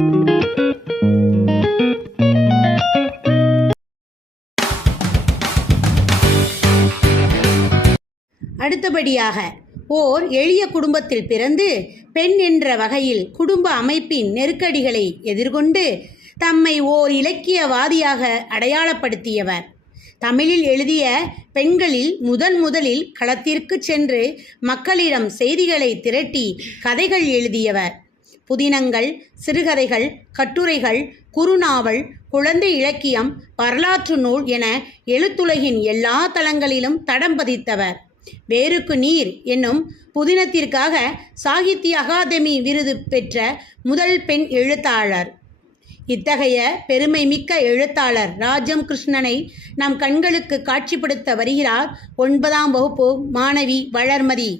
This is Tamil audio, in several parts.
அடுத்தபடியாக, ஓர் எளிய குடும்பத்தில் பிறந்து பெண் என்ற வகையில் குடும்ப அமைப்பின் நெருக்கடிகளை எதிர்கொண்டு தம்மை ஓர் இலக்கியவாதியாக அடையாளப்படுத்தியவர். தமிழில் எழுதிய பெண்களில் முதலில் களத்திற்கு சென்று மக்களிடம் செய்திகளை திரட்டி கதைகள் எழுதியவர். புதினங்கள், சிறுகதைகள், கட்டுரைகள், குறுநாவல், குழந்தை இலக்கியம், வரலாற்று நூல் என எழுத்துலகின் எல்லா தளங்களிலும் தடம் பதித்தவர். வேருக்கு நீர் என்னும் புதினத்திற்காக சாகித்ய அகாதமி விருது பெற்ற முதல் பெண் எழுத்தாளர். இத்தகைய பெருமை மிக்க எழுத்தாளர் ராஜம் கிருஷ்ணனை நம் கண்களுக்கு காட்சிப்படுத்த வருகிறார் 9ஆம் வகுப்பு மாணவி வளர்மதி.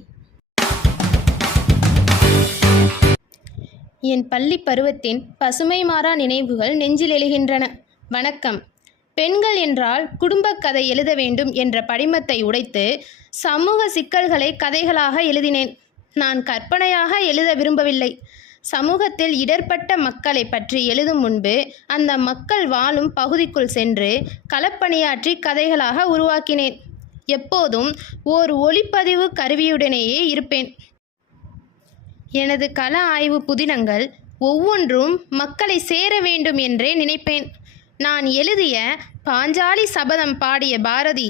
என் பள்ளி பருவத்தின் பசுமை மாறா நினைவுகள் நெஞ்சில் எழுகின்றன. வணக்கம். பெண்கள் என்றால் குடும்ப கதை எழுத வேண்டும் என்ற படிமத்தை உடைத்து சமூக சிக்கல்களை கதைகளாக எழுதினேன். நான் கற்பனையாக எழுத விரும்பவில்லை. சமூகத்தில் இடர்பட்ட மக்களை பற்றி எழுதும் முன்பு அந்த மக்கள் வாழும் பகுதிக்குள் சென்று களப்பணியாற்றி கதைகளாக உருவாக்கினேன். எப்போதும் ஓர் ஒளிப்பதிவு கருவியுடனேயே இருப்பேன். எனது கள ஆய்வு புதினங்கள் ஒவ்வொன்றும் மக்களை சேர வேண்டும் என்றே நினைப்பேன். நான் எழுதிய பாஞ்சாலி சபதம் பாடிய பாரதி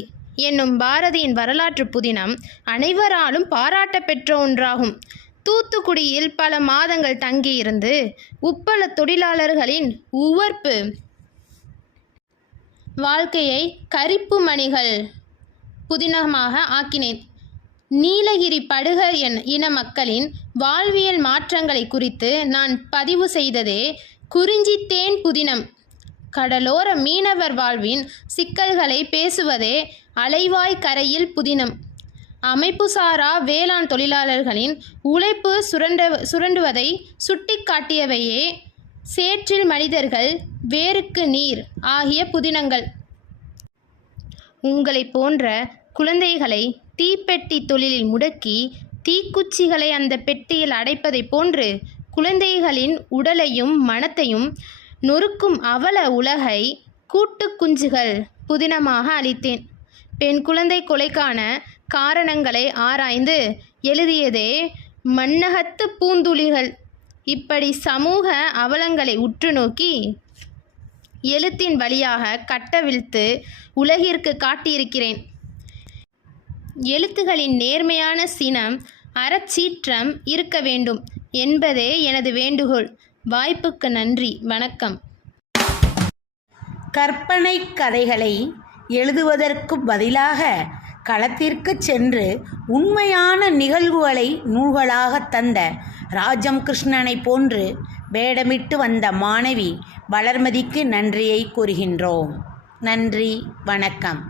என்னும் பாரதியின் வரலாற்று புதினம் அனைவராலும் பாராட்ட பெற்ற ஒன்றாகும். தூத்துக்குடியில் பல மாதங்கள் தங்கியிருந்து உப்பள தொழிலாளர்களின் உவர்ப்பு வாழ்க்கையை கரிப்பு மணிகள் புதினமாக ஆக்கினேன். நீலகிரி படுகர் இன மக்களின் வாழ்வியல் மாற்றங்களை குறித்து நான் பதிவு செய்ததே குறிஞ்சி தேன் புதினம். கடலோர மீனவர் வாழ்வின் சிக்கல்களை பேசுவதே அலைவாய் கரையில் புதினம். அமைப்புசாரா வேளாண் தொழிலாளர்களின் உழைப்பு சுரண்டுவதை சுட்டிக்காட்டியவையே சேற்றில் மனிதர்கள், வேருக்கு நீர் ஆகிய புதினங்கள். உங்களை போன்ற குழந்தைகளை தீப்பெட்டி தொழிலில் முடக்கி தீக்குச்சிகளை அந்த பெட்டியில் அடைப்பதைப் போன்று குழந்தைகளின் உடலையும் மனத்தையும் நொறுக்கும் அவல உலகை கூட்டு குஞ்சுகள் புதினமாக அளித்தேன். பெண் குழந்தை கொலைக்கான காரணங்களை ஆராய்ந்து எழுதியதே மண்ணகத்து பூந்துளிகள். இப்படி சமூக அவலங்களை உற்று நோக்கி எழுத்தின் வழியாக கட்டவிழ்த்து உலகிற்கு காட்டியிருக்கிறேன். எழுத்துகளின் நேர்மையான சினம், அறச்சீற்றம் இருக்க வேண்டும் என்பதே எனது வேண்டுகோள். வாய்ப்புக்கு நன்றி. வணக்கம். கற்பனை கதைகளை எழுதுவதற்கு பதிலாக களத்திற்கு சென்று உண்மையான நிகழ்வுகளை நூல்களாக தந்த ராஜம் கிருஷ்ணனை போன்று வேடமிட்டு வந்த மாணவி வளர்மதிக்கு நன்றியை கூறுகின்றோம். நன்றி. வணக்கம்.